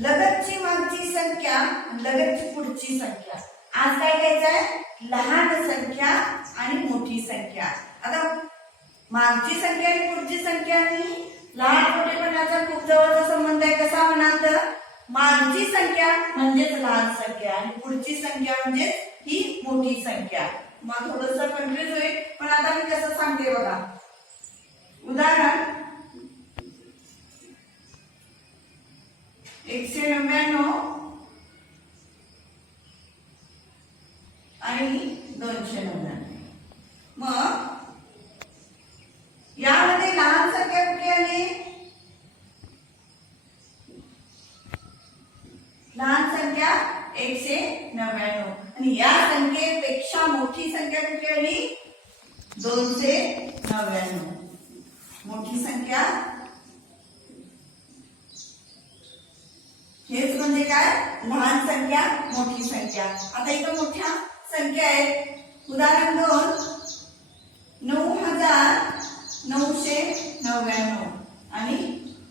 लगतची मागची संख्या, लगतची पुढची संख्या. आज काय घ्यायचंय? लहान संख्या आणि मोठी संख्या. आता मागची संख्या आणि पुढची संख्या आणि लहान मोठेपणाचा खूप जवळचा संबंध आहे. कसा म्हणाल तर मागची संख्या म्हणजेच लहान संख्या आणि पुढची संख्या म्हणजे ही मोठी संख्या. मग थोडंसं कन्फ्युज होईल, पण आता मी कसं सांगते बघा. उदाहरण 199 आणि 299. मग यामध्ये लहान संख्या कुठली आली? लहान संख्या 199 आणि या संख्येपेक्षा मोठी संख्या कुठली आली? 299. मोठी संख्या हेच म्हणजे काय? लहान संख्या मोठी संख्या. आता इथं मोठ्या संख्या आहेत. उदाहरण 2 9999 आणि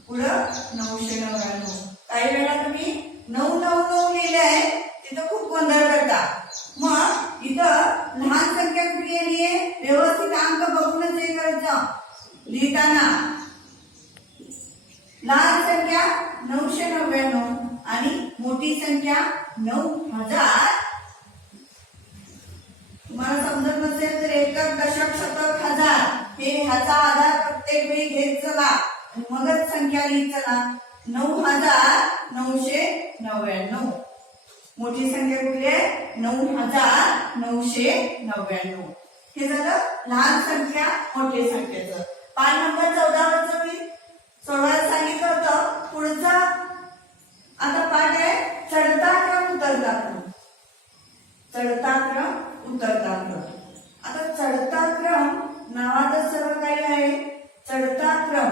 पुढं 999. काही वेळा तुम्ही 999 लिहिले आहे तिथं खूप गोंधळ करता. मग इथं लहान संख्या कुठली आली आहे? व्यवस्थित अंक बघूनच हे करत जा लिहिताना. लहान संख्या 999 आणि मोठी संख्या 9000. तुम्हाला समजत नसेल तर एकक दशक शतक हजार हे ह्याचा आधार प्रत्येक वेळी घेत चला मगच संख्या लिहित चला. 9999. मोठी संख्या कुठली आहे? 9999. हे झालं लहान संख्या मोठ्या संख्येचं. पान नंबर 14 वरचं मी सोडवायला सांगितलं होतं. पुढचा आता पाठ आहे चढता क्रम उतरता क्रम. चढता क्रम उतरता क्रम. आता चढता क्रम नावातच सर्व काही आहे. चढता क्रम.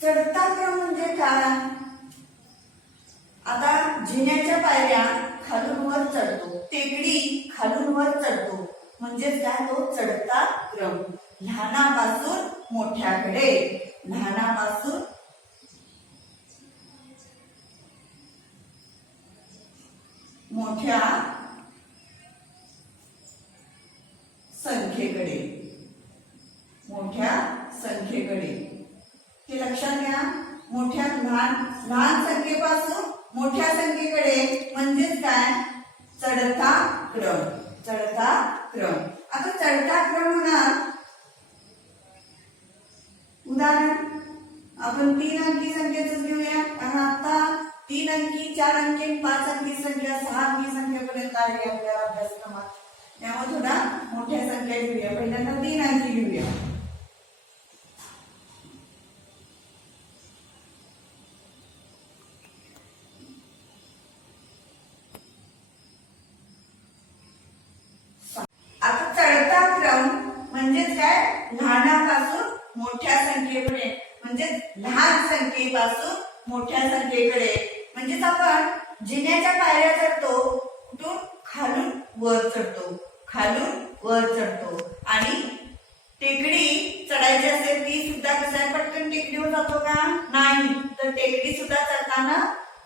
चढता क्रम म्हणजे काय? आता जिन्याच्या पायऱ्या खालून वर चढतो, टेकडी खालून वर चढतो, म्हणजेच काय? तो चढता क्रम. लहानापासून मोठ्याकडे, लहानापासून मोठ्या संख्येकडे, मोठ्या संख्येकडे. हे लक्षात घ्या. मोठ्या लहान संख्येपासून मोठ्या संख्येकडे म्हणजेच काय? चढता क्रम. चढता क्रम. आता चढता क्रम म्हणा. उदाहरण आपण 3 अंकी संख्येच घेऊया, कारण आता 3 अंकी, 4 अंकी, 5 अंकी संख्या, 6 अंकी संख्येपर्यंत आहे आपल्या अभ्यासक्रमात. त्यामुळे थोडा मोठ्या संख्या घेऊया. पहिल्यांदा 3 अंकी घेऊया. आता चढता क्रम म्हणजेच काय? लहानापासून मोठ्या संख्येपर्यंत, म्हणजे लहान संख्येपासून मोठ्या संख्येकडे. म्हणजेच आपण जिन्याच्या पायऱ्या चढतो, कुठून? खालून वर चढतो, खालून वर चढतो. आणि टेकडी चढायची असेल ती सुद्धा कसं आहे? पटकन टेकडीवर जातो का? नाही. तर टेकडी सुद्धा चढताना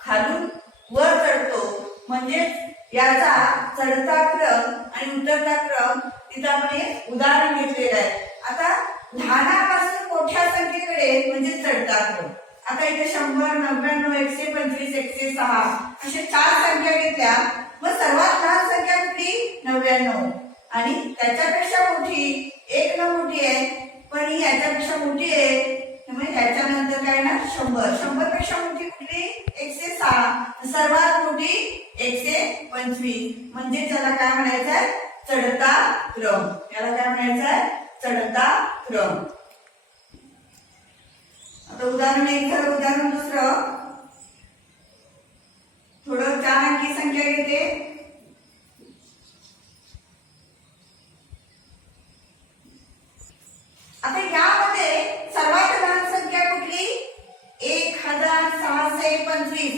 खालून वर चढतो. म्हणजेच याचा चढता क्रम आणि उतरता क्रम तिथं आपण एक उदाहरण घेतलेलं आहे. आता लहानापासून मोठ्या संख्येकडे म्हणजे चढता क्रम. आता इथे 100, 99, 125, 106 अशा 4 संख्या घेतल्या. मग सर्वात लहान संख्या कुठली? 99. आणि त्याच्यापेक्षा मोठी 1 न मोठी आहे, पण ही याच्यापेक्षा मोठी आहे. त्यामुळे त्याच्यानंतर काय ना 100. 100 पेक्षा मोठी कुठली? 106. सर्वात मोठी 125. म्हणजे त्याला काय म्हणायचंय? चढता क्रम. याला काय म्हणायचंय? चढता क्रम. आता उदाहरण 1 झालं. उदाहरण दुसरं थोडं 4 अंकी संख्या घेते. आता यामध्ये सर्वात लहान संख्या कुठली? 1625.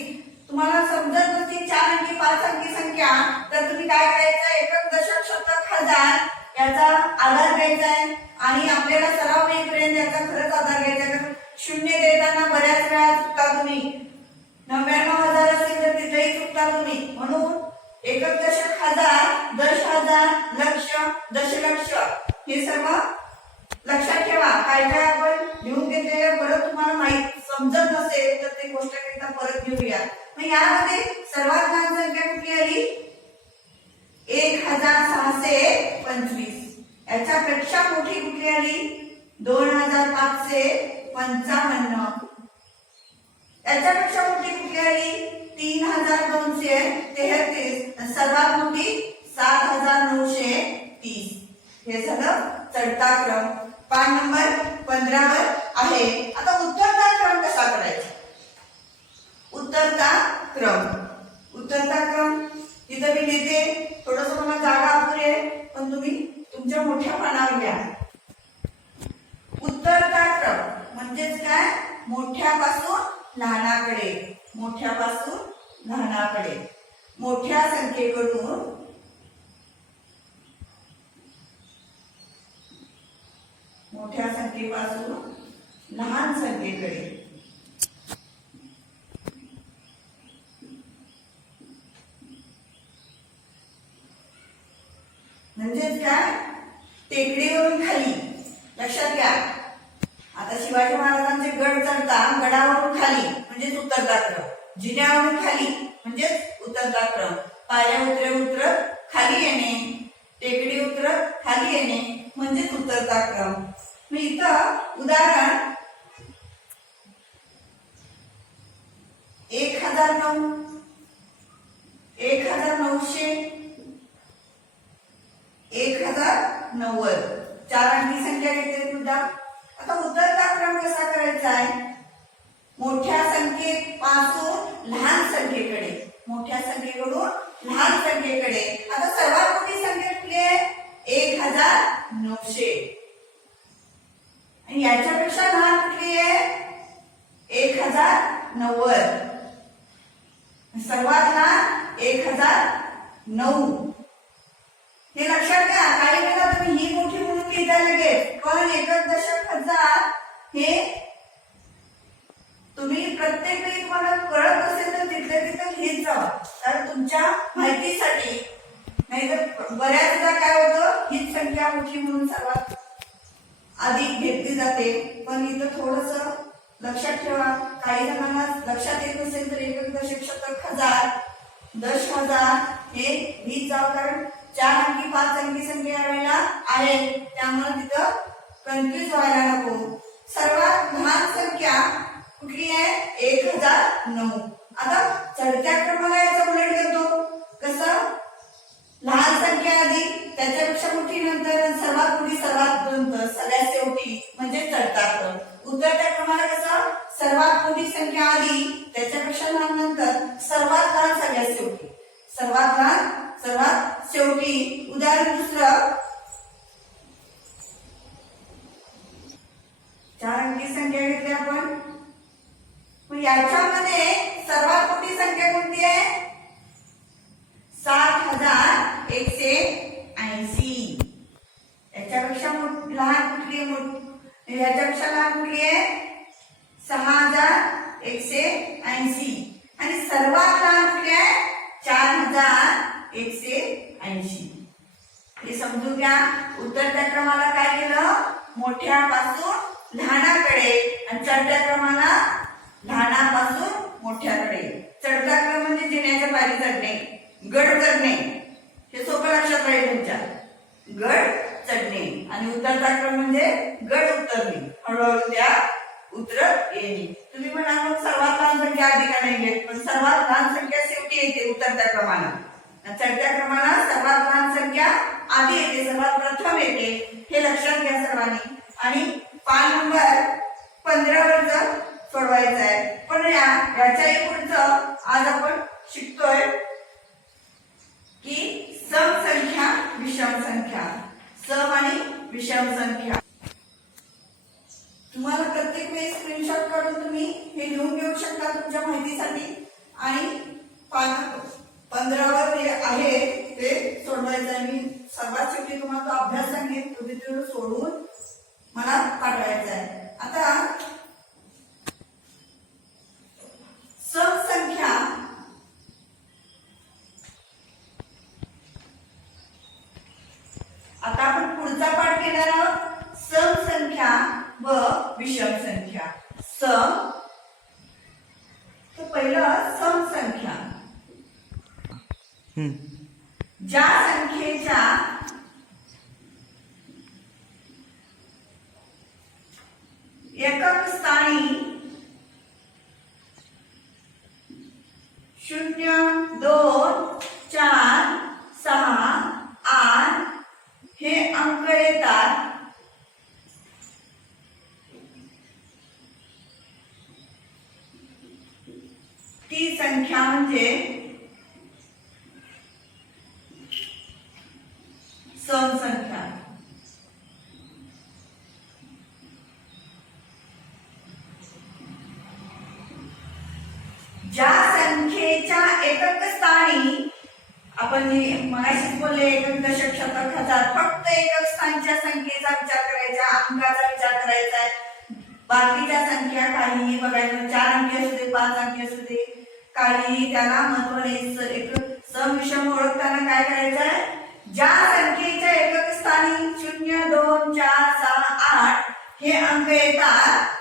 तुम्हाला समजत नसतील 4 अंकी 5 अंकी संख्या, तर तुम्ही काय करायचं? एकक दशक शतक हजार याचा आधार घ्यायचा आहे आणि आपल्याला सराव होईपर्यंत याचा खरंच आधार घ्यायचा. कारण शून्य देताना बऱ्याच वेळा चुकता तुम्ही. 99,000 असेल तर तिथेही चुकता तुम्ही. म्हणून एकक, दशक, हजार, दश हजार, लक्ष, दशलक्ष हे सर्व लक्षात ठेवा. काय काय आपण लिहून घेतलेलं परत तुम्हाला माहित समजत नसेल तर ते गोष्ट एकदा परत घेऊया. मग यामध्ये सर्वात लहान संख्या कुठली आली? 1625. याच्यापेक्षा मोठी कुठली आली? 2555. याच्यापेक्षा मोठी कुठली आली? 3233. सर्वात मोठी 7930. हे झालं चढता क्रम. पान नंबर 15 वर आहे. आता उतरता क्रम कसा करायचा? उतरता क्रम इथं मी लिहिते. थोडस मला जागा अपुरी आहे पण तुम्ही तुमच्या मोठ्या पानावर घ्या. उतरता क्रम म्हणजेच काय? मोठ्यापासून लहानाकडे. मोठ्या संख्येकडून मोठ्या संख्येपासून लहान संख्येकडे. म्हणजेच काय? टेकडीवरून खाली. लक्षात घ्या. आता शिवाजी महाराजांचे गड चढता गडावरून खाली म्हणजेच उतरता क्रम. जिन्यावरून खाली म्हणजेच उतरता क्रम. पायऱ्या उतरत खाली येणे, टेकडी उतरत खाली येणे म्हणजेच उतरता क्रम. मी इथं उदाहरण 1009, 1900, 1090 चार अंकी संख्या घेते सुद्धा. आता उतरता क्रम कसा करायचा आहे? मोठ्या संख्येपासून लहान संख्येकडे. आता सर्वात मोठी संख्या कुठली आहे? 1900. आणि याच्यापेक्षा लहान कुठली आहे? 1090. सर्वात लहान 1009. हे लक्षात घ्या. काही वेळा तुम्ही ही मोठी म्हणून लिहिता लगेच, पण एकक, दशक, हजार हे तुम्ही प्रत्येक वेळी तुम्हाला कळत असेल तर तिथल्या तिथं लिहित जावा. कारण तुमच्या माहितीसाठी. नाहीतर बऱ्याचदा काय होतं, हीच संख्या मोठी म्हणून सर्वात आधी घेतली जाते. पण इथं थोडस लक्षात ठेवा. काही जणांना लक्षात येत नसेल तर एकक, दशक, शतक, हजार, दश हजार हे लिहित जावं. कारण 4 अंकी 5 अंकी संख्या यावेळेला आहेत त्यामुळे तिथं कन्फ्युज व्हायला नको. सर्वात लहान संख्या कुठली आहे? 1009. आता चढत्या क्रमाला याचा उलट घेतो. कसं? लहान संख्या आधी, त्याच्यापेक्षा मोठी नंतर, सर्वात मोठी सर्वात नंतर, सगळ्यात शेवटी म्हणजे चढता क्रम. उतरत्या क्रमाला कसं? सर्वात मोठी संख्या आधी, त्याच्यापेक्षा लहान नंतर, सर्वात लहान सगळ्यात शेवटी. सर्वात लहान सर्वात शेवटी. उदाहरण दुसरं 4 अंकी संख्या घेतली आपण. मग याच्यामध्ये सर्वात मोठी संख्या कोणती आहे? 7180. याच्यापेक्षा लहान कुठली आहे? याच्यापेक्षा लहान कुठली आहे? 6180. आणि सर्वात लहान कुठली आहे? 4180. हे समजून घ्या. उतरत्या क्रमाला काय केलं? मोठ्यापासून लहानाकडे आणि चढत्या क्रमाला लहानापासून मोठ्याकडे. चढता क्रम म्हणजे जिन्याच्या पायरी चढणे, गड चढणे. हे सोपं लक्षात राहील तुमच्या. गड चढणे. आणि उतरता क्रम म्हणजे गड उतरणे, हळूहळू त्या उतरत येणे. तुम्ही म्हणा मग सर्वात लहान संख्या आधी का नाही घेत? पण सर्वात लहान संख्या शेवटी येते उतरत्या क्रमाला. चढत्या क्रमाला सर्वात लहान संख्या आधी येते, सर्वात प्रथम येते. हे लक्षात घ्या सर्वांनी. आणि पान नंबर 15 वर सोडवायचं आहे. पण याच्याही पुढचं आज आपण शिकतोय की सम संख्या, विषम संख्या. सम आणि विषम संख्या. तुम्हाला प्रत्येक वेळी स्क्रीनशॉट काढून तुम्ही हे लिहून घेऊ शकता तुमच्या माहितीसाठी. आणि पान 15 वर आहे ते सोडवायचं आहे. मी सर्वात शेवटी तुम्हाला तो अभ्यास सांगेन, तुम्ही ते सोडवून मला पाठवायचा आहे. आता सम संख्या विषम संख्या. सम तर पहिलं सम संख्या. ज्या संख्येच्या एकक स्थानी 0, 2, 4, 6, 8 हे अंक येतात ती संख्या म्हणजे सम संख्या. ज्या संख्येच्या एकक स्थानी आपण मगाशीच बोलले एकक दशक शतक हजार फक्त एकक स्थानच्या संख्येचा विचार करायचा, अंकाचा विचार करायचा. बाकीच्या संख्या काहीही बघायचं, 4 अंकी असू दे 5 अंकी असू दे काहीही त्याला महत्व नाही. एक सम विषम ओळखताना काय करायचंय, ज्या संख्येच्या एकक स्थानी 0, 2, 4, 6, 8 हे अंक येतात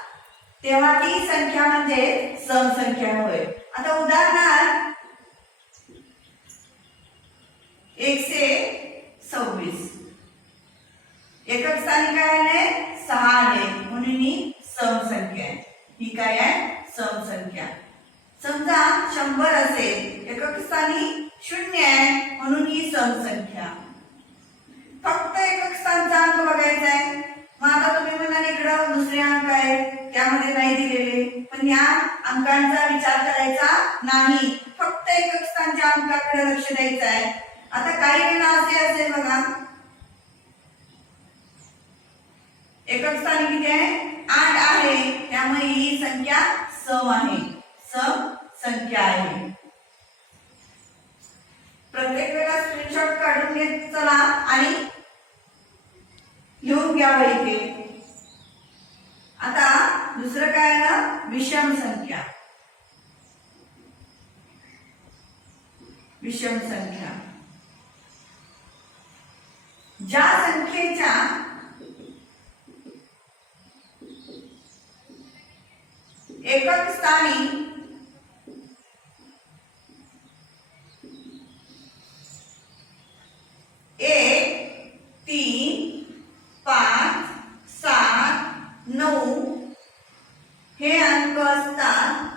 तेव्हा ती संख्या म्हणजे सम संख्या होय. आता उदाहरणार्थ 126 एकक स्थानी काय आले 6 आले म्हणून ही सम संख्या आहे. ही काय आहे सम संख्या. समजा 100 असेल एकक स्थानी 0 आहे म्हणून ही सम संख्या. फक्त एकक स्थानचा अंक बघायचा आहे. मग आता तुम्ही म्हणाल इकडं दुसरे अंक आहेत त्यामध्ये नाही दिलेले, पण या अंकांचा विचार करायचा नाही, फक्त एकक स्थानच्या अंकाकडे लक्ष द्यायचं आहे. आता काही वेळा असे असेल बघा एकक स्थानी किती आहे 8 आहे त्यामुळे ही संख्या सम आहे, सम संख्या आहे. प्रत्येक वेळेला स्क्रीनशॉट काढून घेत चला आणि लिहून घ्यावं इथे. आता दुसरं काय ना विषम संख्या. विषम संख्या ज्या संख्येच्या एकक स्थानी 1, 3, 5, 7, 9 हे अंक असतात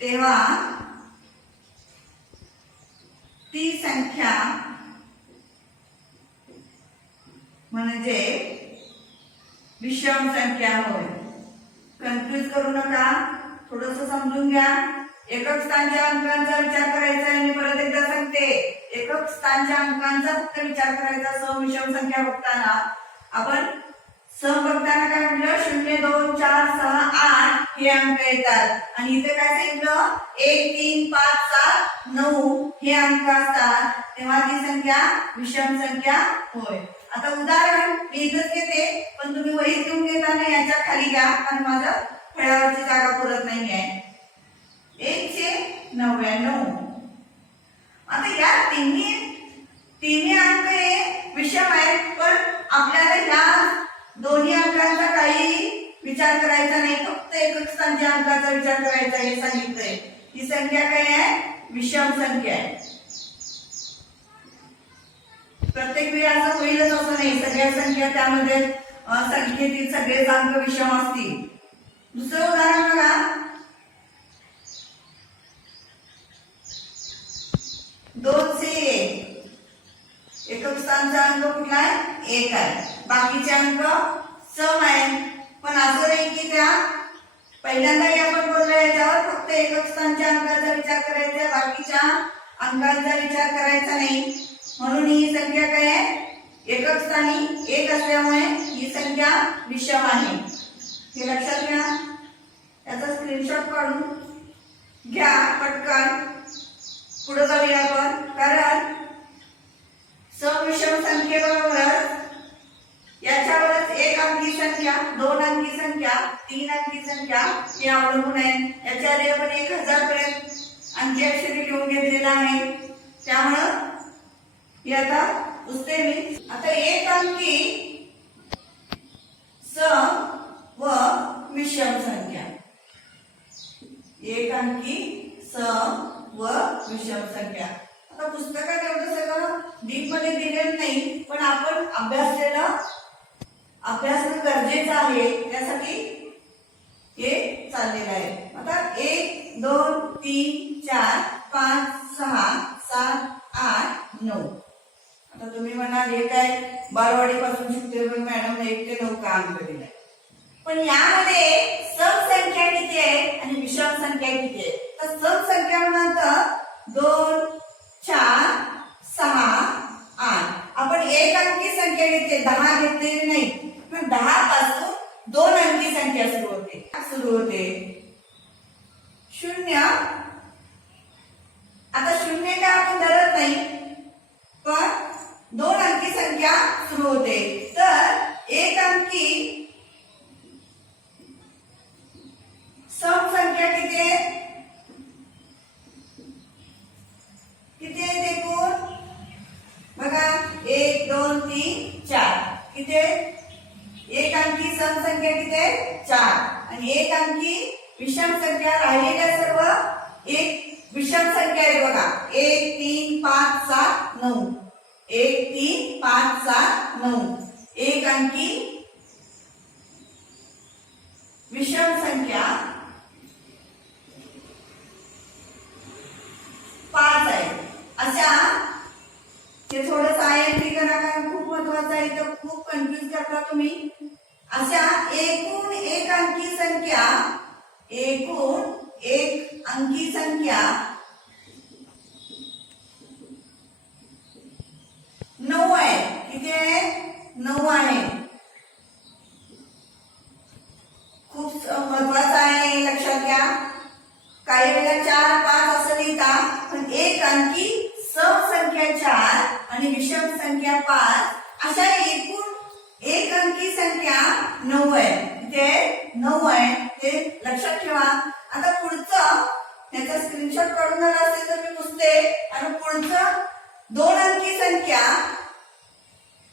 तेव्हा ती संख्या म्हणजे विषम संख्या होय. कन्फ्युज करू नका, थोडस समजून घ्या. एकक स्थानच्या अंकांचा विचार करायचा आहे. मी परत एकदा सांगते, एकक स्थानच्या अंकांचा फक्त विचार करायचा. सम विषम संख्या बघताना आपण सम बघताना काय म्हटलं 0, 2, 4, 6, 8 हे अंक येतात आणि इथे काय सांगितलं 1, 3, 5, 7, 9 हे अंक असतात तेव्हा ती संख्या विषम संख्या होय. आता उदाहरण मी इथंच घेते पण तुम्ही वहीत लिहून घेताना याच्या खाली घ्या कारण माझं फळ्यावरची जागा पुरत नाही आहे. 199. आता या तिन्ही अंक हे विषम आहेत पण आपल्याला ह्या दोन्ही अंकांचा काही विचार करायचा नाही, फक्त एकक स्थानच्या अंकाचा विचार करायचा हे सांगितलंय. ही संख्या काय आहे विषम संख्या आहे. प्रत्येक वेळी असं होईलच असं नाही, सगळ्या संख्या त्यामध्ये संख्येतील सगळेच अंक विषम असतील. दुसरं उदाहरण बघा 201 एकक स्थानचा अंक कुठला आहे 1 आहे, बाकीचे अंक सम आहे. पण असं नाही की त्या पहिल्यांदाही आपण बोललो याच्यावर फक्त एकक स्थानच्या अंकाचा विचार करायचा, बाकीच्या अंकांचा विचार करायचा नाही. म्हणून ही संख्या काय आहे एकक स्थानी 1 असल्यामुळे ही संख्या विषम आहे. हे लक्षात घ्या. याचा स्क्रीनशॉट काढून घ्या पटकन. पुढे जाऊया आपण कारण सविषम संख्येबरोबर याच्यावरच 1 अंकी संख्या, 2 अंकी संख्या, 3 अंकी संख्या हे अवलंबून आहे. याच्या आधी आपण 1000 पर्यंत अंकी अक्षरे घेऊन घेतलेला आहे त्यामुळं हे आता पुसते मी. आता एक अंकी सम व विषम संख्या. एक अंकी सम व विषम संख्या. आता पुस्तकात एवढं सगळं डीप मध्ये दिलेलं नाही, पण आपण अभ्यासणं गरजेचं आहे, त्यासाठी हे चाललेलं आहे. आता 1 2 3 4 5 6 7 8 9. आता तुम्ही म्हणाल हे काय बालवाडी पासून शिकते पण मॅडम 1 ते 9 का अंक दिलाय. पण यामध्ये सम संख्या किती आहे आणि विषम संख्या किती आहे. तर सम संख्या म्हणाल 2 4 6 8. आपण एक अंकी संख्या घेतली, 10 घेतलेली नाही. 10 पासून 2 अंकी संख्या सुरू होते. 0. आता 0 का आपण धरत नाही, पण 2 अंकी संख्या सुरू होते. तर एक अंकी सम संख्या किती आहे? किती आहे एकूण? बघा 1 2 3 4. किती आहे? एक अंकी सम संख्या किती आहे? 4. आणि एक अंकी विषम संख्या राहिलेल्या सर्व एक विषम संख्या आहे बघा. 1 3 5 7 9. 1 3 5 7 9. एक अंकी विषम संख्या 5 आहे. अशा हे थोडं आयएनटी करा, कारण खूप महत्वाचं आहे. तर खूप कन्फ्युज करता तुम्ही. अशा एकूण एक अंकी संख्या 9 आहे. किती आहे? 9 आहे. खूप महत्वाचं आहे, लक्षात घ्या. काही वेळेला 4 5 असं लिहिता, पण एक अंकी सम संख्या 4 आणि विषम संख्या 5. अशा एकूण एक अंकी संख्या 9 आहे. ते 9 आहे, ते लक्षात ठेवा. आता पुढचं याचा स्क्रीनशॉट काढून आला असेल तर मी पुसते. आणि पुढचं 2 अंकी संख्या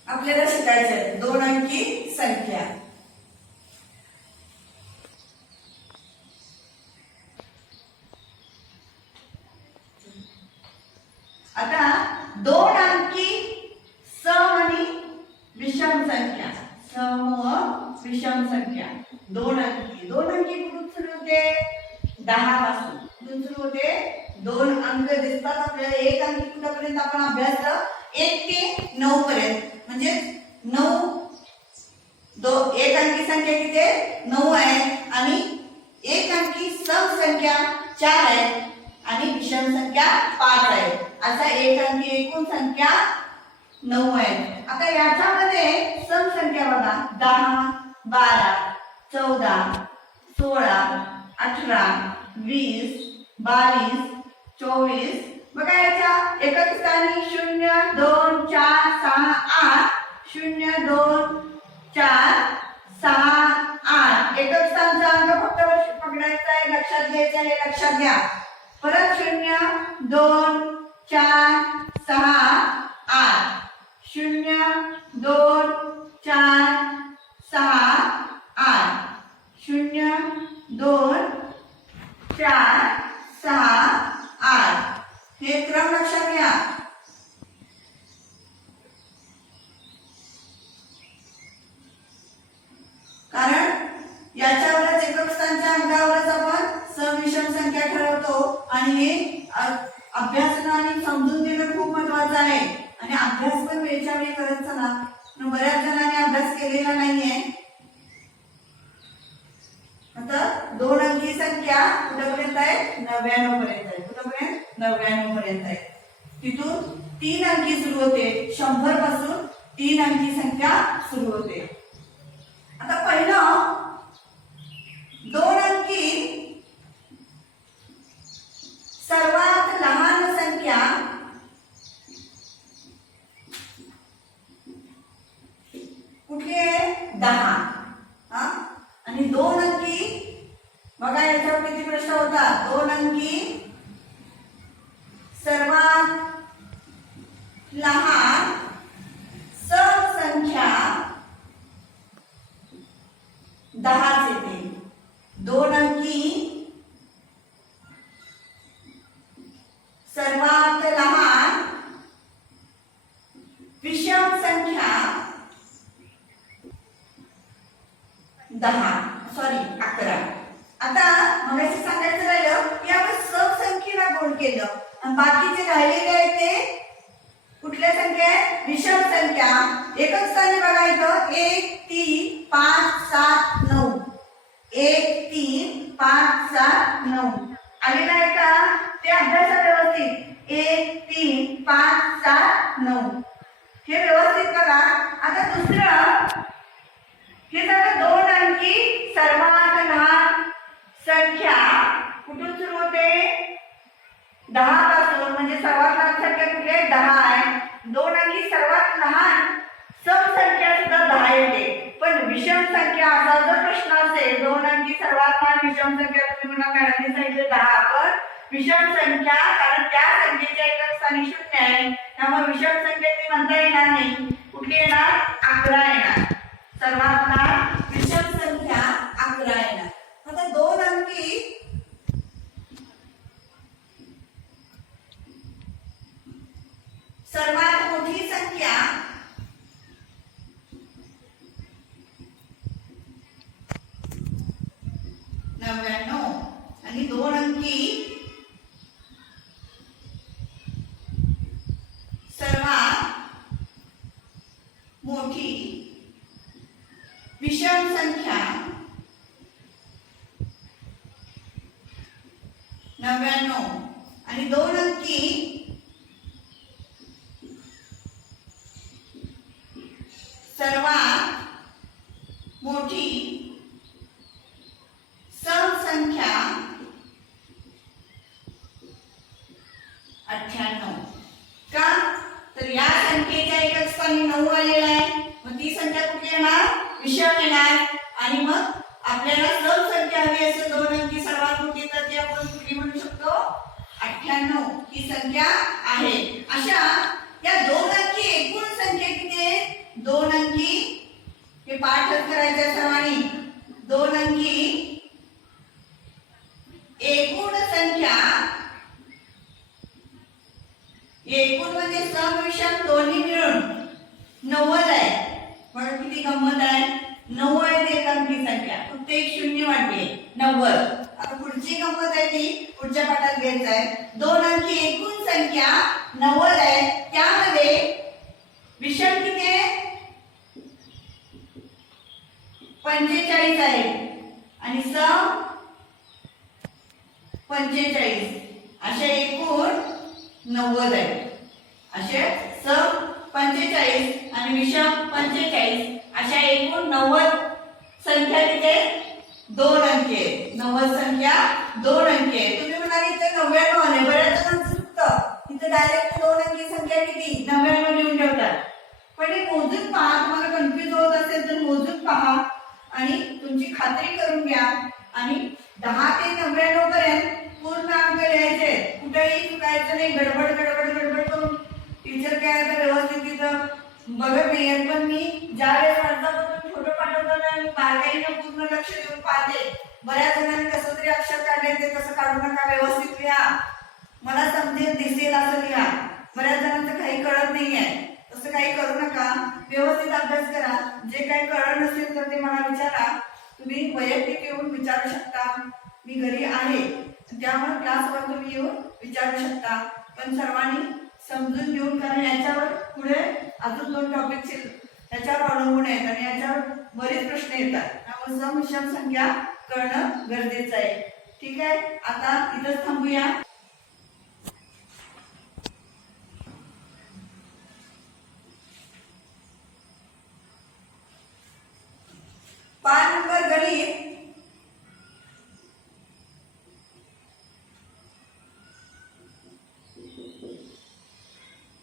आपल्याला शिकायचं आहे. 2 अंकी संख्या. आता 2 अंकी सम आणि विषम संख्या. सम व विषम संख्या 2 अंकी. 2 अंकी कुठून सुरू होते? 10 पासून. कुठून सुरू होते? 2 अंक दिसतात आपल्याला. एक अंकी कुठपर्यंत आपण अभ्यासलं? 1 ते 9 पर्यंत. म्हणजे 9 एक अंकी संख्या किती आहे? 9 आहे. आणि एक अंकी सम संख्या 4 आहे आणि विषम संख्या 5 आहे. असा एक अंकी एकूण संख्या 9 आहे. आता याच्यामध्ये सम संख्या बघा 10 12 14 16 18 20 22 24. बघा याच्या एकक स्थानी 0 2 4 6 8. 0 2 4 6 8. एकक स्थानचा अंक फक्त पकडायचा आहे, लक्षात घ्यायचा आहे. लक्षात घ्या. परत 0 2 4 6 8. 0 2 4 6 8. 0 2 4 6 8. हे क्रम लक्षात घ्या. कारण याच्यावरच एकक स्थानच्या अंकावरच आपण सम विषम संख्या ठरवतो. आणि हे अभ्यासनं आणि समजून घेणं खूप महत्वाचं आहे. आणि अभ्यास पण वेळच्या वेळी करत चला. बऱ्याच जणांनी अभ्यास केलेला नाहीये. आता 2 अंकी संख्या कुठपर्यंत आहे? 99 पर्यंत आहे. कुठपर्यंत? 99 पर्यंत आहे. तिथून 3 अंकी सुरू होते. 100 पासून 3 अंकी संख्या सुरू होते. आता पहिलं 2 अंकी सर्वात लहान संख्या कुठली आहे? 10. आणि 2 अंकी बघा याच्यावर किती प्रश्न होता. 2 अंकी सर्वात लहान 10 सॉरी 11. आता मगाशी सांगायचं राहिलं की आपण सब संख्येला गुण केलं आणि बाकीचे राहिलेले आहेत ते कुठल्या संख्या आहेत? विषम संख्या. एकक स्थानी बघा इथं 1 3 5 7 9 1 3 5 7 9 आलेला आहे का? ते अभ्यासा व्यवस्थित 1 3 5 7 9 हे व्यवस्थित बघा. आता दुसरं हे झालं 2 अंकी सर्वात लहान संख्या. कुठून सुरू होते? 10 पासून. म्हणजे सर्वात लहान संख्या कुठली आहे? 10 आहे. 2 अंकी सर्वात लहान सम संख्या सुद्धा 10 येते. पण विषम संख्या असा जर प्रश्न असेल 2 अंकी सर्वात लहान विषम संख्या तुम्ही म्हणा मॅडमने सांगितले 10 पण विषम संख्या कारण त्या संख्येच्या एकक स्थानी 0 आहे त्यामुळे विषम संख्या ती म्हणता येणार नाही. कुठली येणार? 11 येणार. सर्वात लहान विषम संख्या 11 येणार. आता 2 अंकी सर्वात मोठी संख्या 99 आणि 2 अंकी सर्वात मोठी विषम संख्या 99 आणि 2 अंकी सर्वात मोठी सम संख्या 98. का? तर या संख्येच्या एकक स्थानी 9 आलेला आहे. मग ती संख्या कुठली येणार? विषम येणार. आणि मग आपल्याला सम संख्या हवी असेल 2 अंकी सर्वात मोठी तर ती आपण कुठली म्हणू शकतो? 98 ही संख्या आहे. अशा या 2 अंकी एकूण संख्या किती आहे? 2 अंकी हे पाठच करायचं सर्वांनी. 2 अंकी एकूण संख्या एकूण म्हणजे सम विषम दोन्ही मिळून 90 आहे. पण किती गंमत आहे? 90 एक अंकी संख्या फक्त एक शून्य वाढली 90. आता पुढची गंमत आहे ती पुढच्या पाठात घ्यायचं आहे. 2 अंकी एकूण संख्या 90 आहे त्यामध्ये विषम किती आहे? 45 आहे आणि सम 45. अशा एकूण 90 आहे. असे सम 45 आणि विषम 45 अशा एकूण 90 संख्या तिथे 2 अंकी आहे. 90 संख्या 2 अंकी आहे. तुम्ही म्हणाल इथे 99 आहे. बऱ्याच जणांचं चुकतं. इथे डायरेक्ट 2 अंकी संख्या किती? 99 लिहून ठेवतात. पण हे मोजून पहा. तुम्हाला कन्फ्युज होत असेल तर मोजून पहा आणि तुमची खात्री करून घ्या. आणि 10 ते 99 पर्यंत पूर्ण अंक लिहायचे. कुठेही चुकायचं नाही. गडबड गडबड गडबड करून टीचर काय आता व्यवस्थित तिथं बघत नाहीये. पण मी ज्यावेळेस अर्जामधून फोटो पाठवताना मी बारकाईनं पूर्ण लक्ष देऊन पाहते. बऱ्याच जणांनी कसं तरी अक्षर काढले ते तसं काढू नका. व्यवस्थित लिहा. मला समजेल दिसेल असं लिहा. बऱ्याच जणांचं काही कळत नाहीये. तसं काही करू नका. व्यवस्थित अभ्यास करा. जे काही कळत नसेल तर ते मला विचारा. तुम्ही वैयक्तिक येऊन विचारू शकता. मी घरी आहे त्यामुळे क्लासवर तुम्ही येऊन विचारू शकता. पण सर्वांनी समजून घेऊन कारण याच्यावर पुढे अजून 2 टॉपिक याच्यावर अवलंबून आहेत आणि याच्यावर बरेच प्रश्न येतात. त्यामुळे सम विषम संख्या कळणं गरजेचं आहे. ठीक आहे. आता इथंच थांबूया. पान नंबर गणित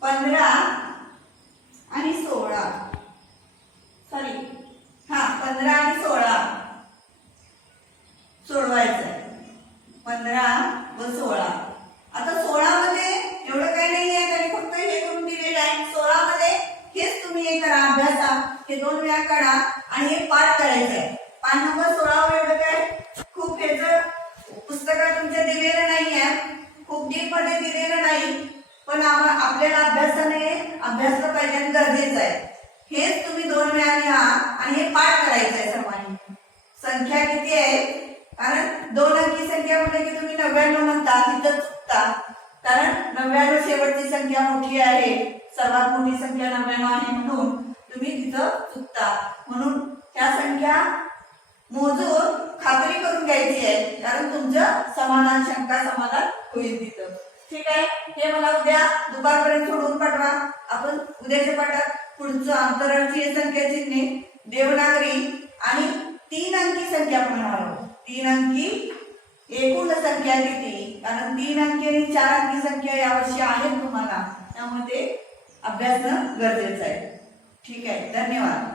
15 आणि 16 सॉरी 15 आणि 16 सोडवायचं आहे. 15 व 16. आता 16 मध्ये एवढं काही नाही आहे. त्यांनी फक्त हे करून दिलेलं आहे. 16 मध्ये हेच तुम्ही हे करा. अभ्यासा हे 2 वेळा काढा आणि हे पाठ करायचं आहे. पान नंबर 16 वर एवढं काय खूप ह्याचं पुस्तकात तुमच्या दिलेलं नाही आहे. खूप डीप मध्ये दिलेलं नाही. पण आपल्याला अभ्यासाने अभ्यासलं पाहिजे गरजेचं आहे. हेच तुम्ही 2 वेळा लिहा आणि हे पाठ करायचं आहे सर्वांनी. संख्या किती आहे, कारण 2 अंकी संख्या म्हटलं की तुम्ही 99 म्हणता, तिथं चुकता. कारण 99 शेवटची संख्या मोठी आहे, सर्वात मोठी संख्या 99 आहे, म्हणून तुम्ही तिथं चुकता. म्हणून त्या संख्या मोजून खात्री करून घ्यायची आहे, कारण तुमचं समाधान शंका समाधान होईल तिथं. ठीक आहे. हे मला उद्या दुपारपर्यंत सोडवून पाठवा. आपण उद्याच्या पाठात पुढचं आंतरराष्ट्रीय संख्या चिन्हे, देवनागरी आणि 3 अंकी संख्या पाहणार आहोत. 3 अंकी एकूण संख्या किती, कारण 3 अंकी आणि 4 अंकी संख्या यावर्षी आहेत तुम्हाला, त्यामुळे ते अभ्यासणं गरजेचं आहे. ठीक आहे. धन्यवाद.